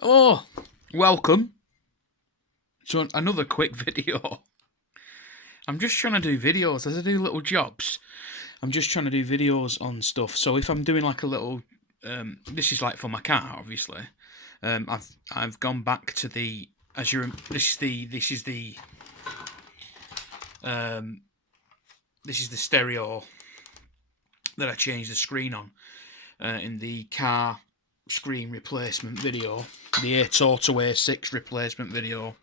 Oh, welcome to another quick video. I'm just trying to do videos as I do little jobs. I'm just trying to do videos on stuff. So if I'm doing like a little, this is like for my car, obviously. I've gone back to the as you um, this is the stereo that I changed the screen on in the car screen replacement video, the A-Toto A6 replacement video.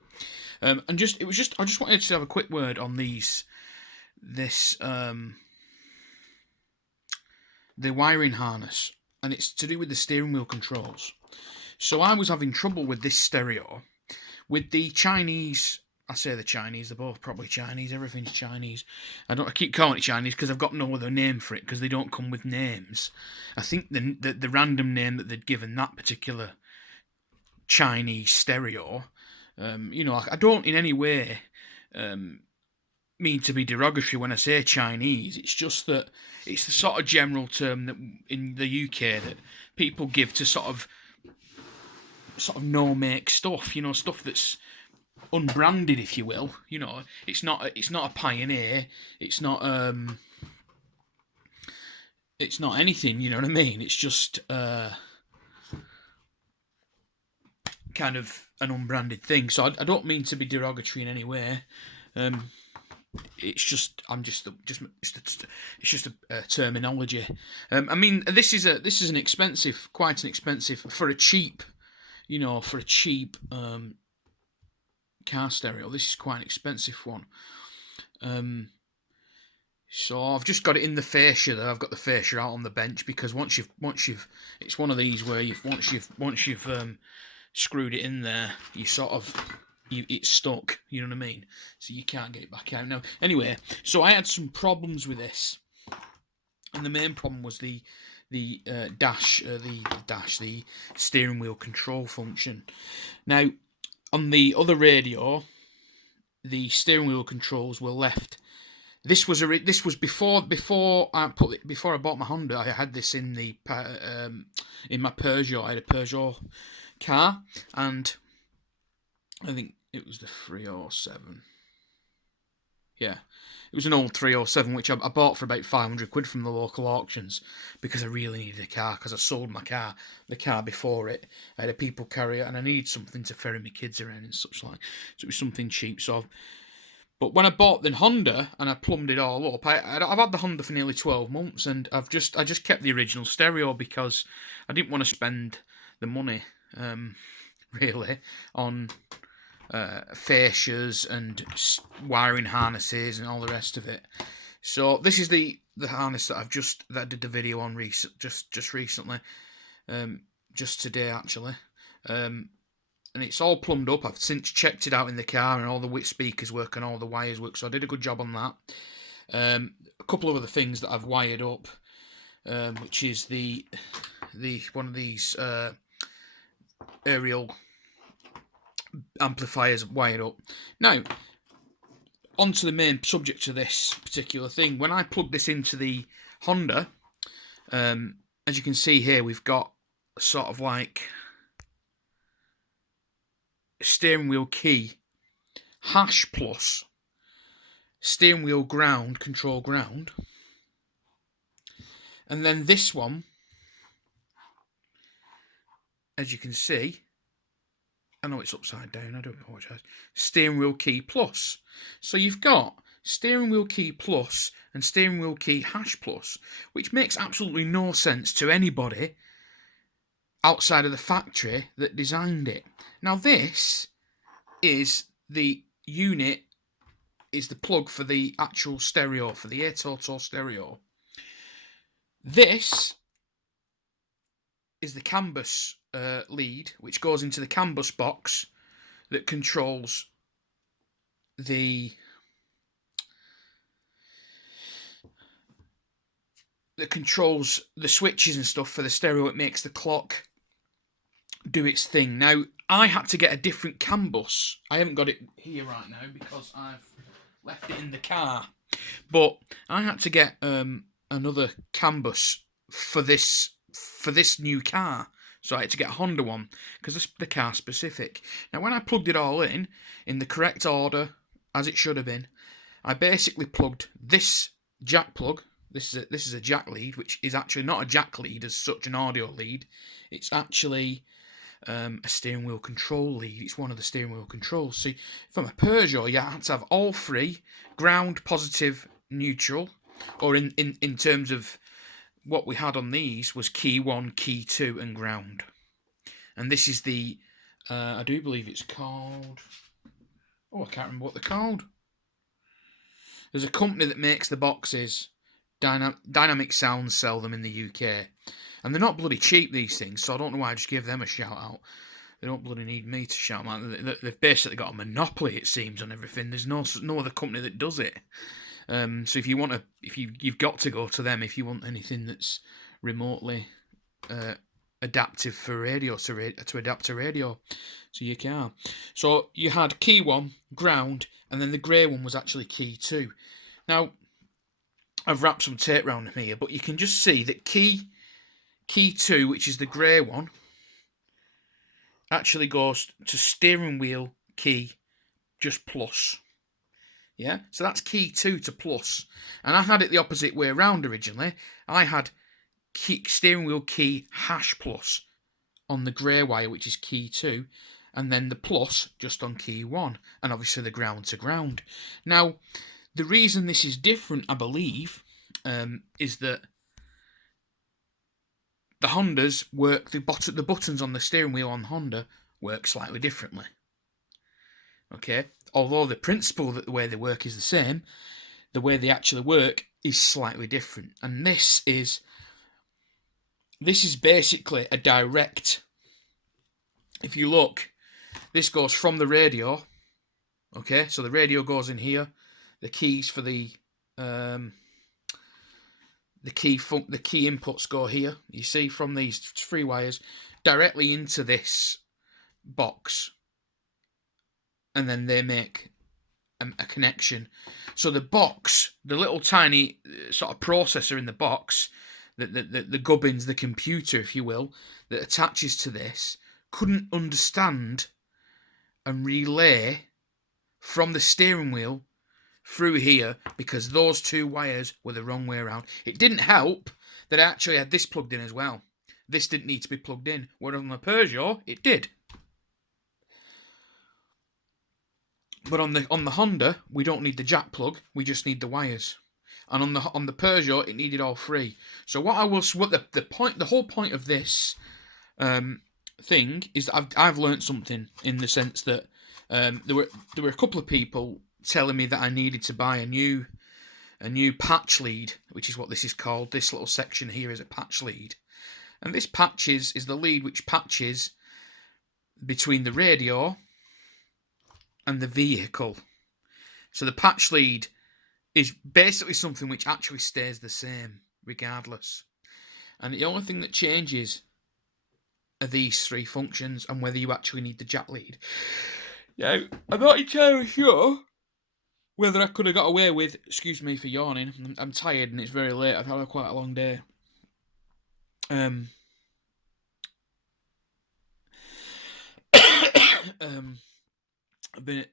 And I just wanted to have a quick word on this the wiring harness, and it's to do with the steering wheel controls. So I was having trouble with this stereo with the Chinese. I say the Chinese; they're both probably Chinese. Everything's Chinese. I keep calling it Chinese because I've got no other name for it because they don't come with names. I think the random name that they'd given that particular Chinese stereo, I don't in any way mean to be derogatory when I say Chinese. It's just that it's the sort of general term that in the UK that people give to sort of no make stuff. Stuff that's unbranded, if you will. It's not a Pioneer. It's not anything. You know what I mean? It's just kind of an unbranded thing. So I don't mean to be derogatory in any way. It's just it's just a terminology. I mean, this is quite an expensive for a cheap, car stereo. This is quite an expensive one. So I've just got it in the fascia there. I've got the fascia out on the bench because once you've, it's one of these where once you've screwed it in there, it's stuck. You know what I mean? So you can't get it back out now. Anyway, so I had some problems with this, and the main problem was the steering wheel control function. Now, on the other radio, the steering wheel controls were left. This was before I bought my Honda. I had this in my Peugeot. I had a Peugeot car, and I think it was the 307. Yeah, it was an old 307 which I bought for about 500 quid from the local auctions because I really needed a car because I sold the car before it. I had a people carrier and I needed something to ferry my kids around and such like. So it was something cheap. But when I bought the Honda and I plumbed it all up, I've had the Honda for nearly 12 months and I just kept the original stereo because I didn't want to spend the money really on fascias and wiring harnesses and all the rest of it. So this is the harness that I did the video on just recently, just today actually. And it's all plumbed up. I've since checked it out in the car, and all the speakers work and all the wires work. So I did a good job on that. A couple of other things that I've wired up, which is the one of these aerial amplifiers wired up. Now, onto the main subject of this particular thing. When I plug this into the Honda, as you can see here, we've got sort of like steering wheel key hash plus steering wheel ground, control ground, and then this one, as you can see, I know it's upside down, I do apologise, steering wheel key plus. So you've got steering wheel key plus and steering wheel key hash plus, which makes absolutely no sense to anybody outside of the factory that designed it. Now this is the unit, is the plug for the actual stereo, for the A-Toto stereo. This is the CAN bus lead, which goes into the CAN bus box that controls the switches and stuff for the stereo. It makes the clock do its thing. Now, I had to get a different CAN bus. I haven't got it here right now because I've left it in the car. But I had to get another CAN bus for this new car So I had to get a Honda one because the car specific. Now when I plugged it all in the correct order, as it should have been, I basically plugged this jack plug. This is a jack lead, which is actually not a jack lead as such, an audio lead. It's actually a steering wheel control lead. It's one of the steering wheel controls. See, from a Peugeot, you had to have all three: ground, positive, neutral, or in terms of what we had on these was key 1, key 2, and ground. And this is the, I do believe it's called, I can't remember what they're called. There's a company that makes the boxes. Dynamic Sounds sell them in the UK. And they're not bloody cheap, these things, so I don't know why I just give them a shout out. They don't bloody need me to shout them out. They've basically got a monopoly, it seems, on everything. There's no other company that does it. So if you want to, you've got to go to them if you want anything that's remotely adaptive for radio to adapt to radio to your car. So you had key 1, ground, and then the grey one was actually key 2. Now I've wrapped some tape around them here, but you can just see that key 2, which is the grey one, actually goes to steering wheel key just plus. Yeah, so that's key 2 to plus. And I had it the opposite way around originally. I had steering wheel key hash plus on the grey wire, which is key 2, and then the plus just on key 1, and obviously the ground to ground. Now, the reason this is different, I believe, is that the Hondas work, the buttons on the steering wheel on Honda work slightly differently. Okay, although the principle that the way they work is the same, the way they actually work is slightly different. And this is basically a direct. If you look, this goes from the radio. Okay, so the radio goes in here. The keys for the key inputs go here. You see, from these 3 wires directly into this box, and then they make a connection. So the box, the little tiny sort of processor in the box, the gubbins, the computer, if you will, that attaches to this, couldn't understand and relay from the steering wheel through here because those 2 wires were the wrong way around. It didn't help that I actually had this plugged in as well. This didn't need to be plugged in, whereas on the Peugeot it did. But on the Honda, we don't need the jack plug. We just need the wires. And on the Peugeot, it needed all 3. So the whole point of this thing is that I've learnt something in the sense that there were a couple of people telling me that I needed to buy a new patch lead, which is what this is called. This little section here is a patch lead, and this patch is the lead which patches between the radio and the vehicle. So the patch lead is basically something which actually stays the same regardless, and the only thing that changes are these 3 functions and whether you actually need the jack lead. Now, I'm not entirely sure whether I could have got away with, excuse me for yawning, I'm tired and it's very late, I've had quite a long day. I've been,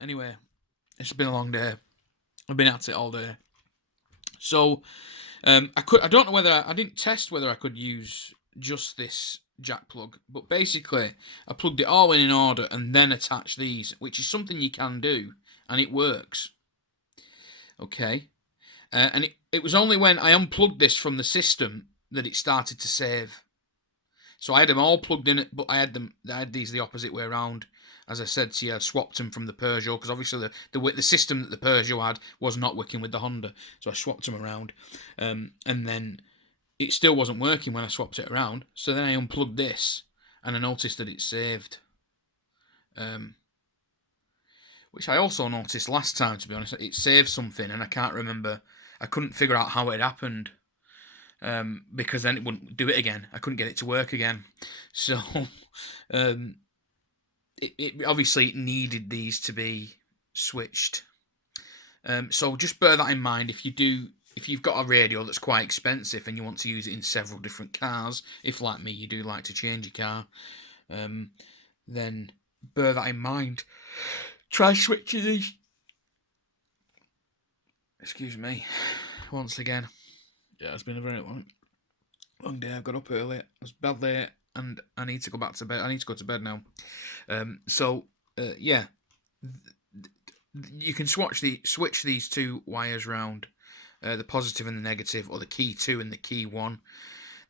anyway, it's been a long day. I've been at it all day. So, I don't know whether, I didn't test whether I could use just this jack plug, but basically, I plugged it all in order and then attached these, which is something you can do, and it works. Okay. And it was only when I unplugged this from the system that it started to save. So I had them all plugged in, but I had these the opposite way around. As I said to you, I swapped them from the Peugeot, because obviously the system that the Peugeot had was not working with the Honda. So I swapped them around. And then it still wasn't working when I swapped it around. So then I unplugged this, and I noticed that it saved. Which I also noticed last time, to be honest. It saved something, and I can't remember. I couldn't figure out how it happened. Because then it wouldn't do it again. I couldn't get it to work again. So, it obviously needed these to be switched. So just bear that in mind if you do if you've got a radio that's quite expensive and you want to use it in several different cars, if like me you do like to change your car, then bear that in mind. Try switching these. Excuse me, once again. Yeah, it's been a very long day. I've got up early. I was bad late, and I need to go back to bed. I need to go to bed now. Yeah, you can switch these two wires round, the positive and the negative, or the key 2 and the key 1.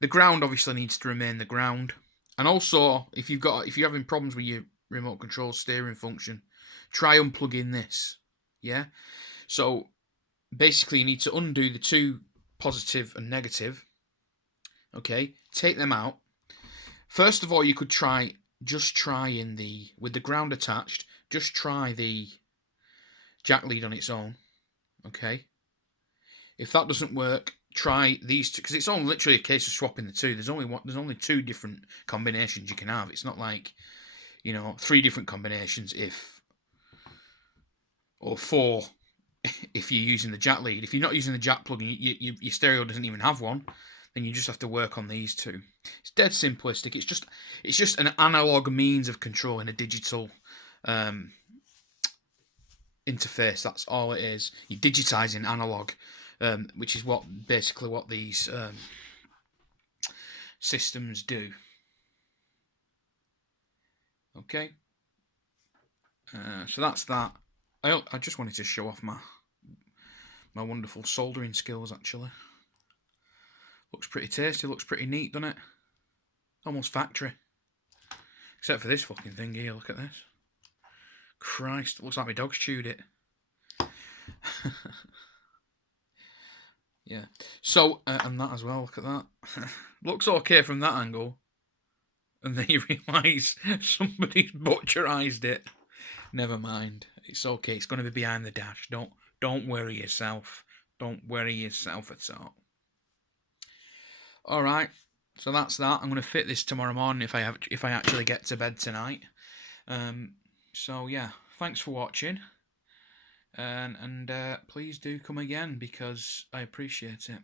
The ground obviously needs to remain the ground, and also if you're having problems with your remote control steering function, try unplugging this. Yeah, so basically you need to undo the two positive and negative. Okay, take them out. First of all, you could just try with the ground attached, just try the jack lead on its own. Okay, if that doesn't work, try these two, because it's only literally a case of swapping the two. There's only two different combinations you can have. It's not like, 3 different combinations or 4 if you're using the jack lead. If you're not using the jack plug and your stereo doesn't even have one, then you just have to work on these two. It's dead simplistic. It's just an analog means of controlling a digital interface. That's all it is. You're digitizing analog, which is basically what these systems do. Okay. So that's that. I just wanted to show off my wonderful soldering skills, actually. Looks pretty tasty, looks pretty neat, doesn't it? Almost factory. Except for this fucking thing here, look at this. Christ, it looks like my dog's chewed it. Yeah. So, and that as well, look at that. Looks okay from that angle. And then you realise somebody's butcherized it. Never mind. It's okay. It's going to be behind the dash. Don't worry yourself. Don't worry yourself at all. All right. So that's that. I'm going to fit this tomorrow morning if I actually get to bed tonight. So yeah, thanks for watching. And please do come again because I appreciate it.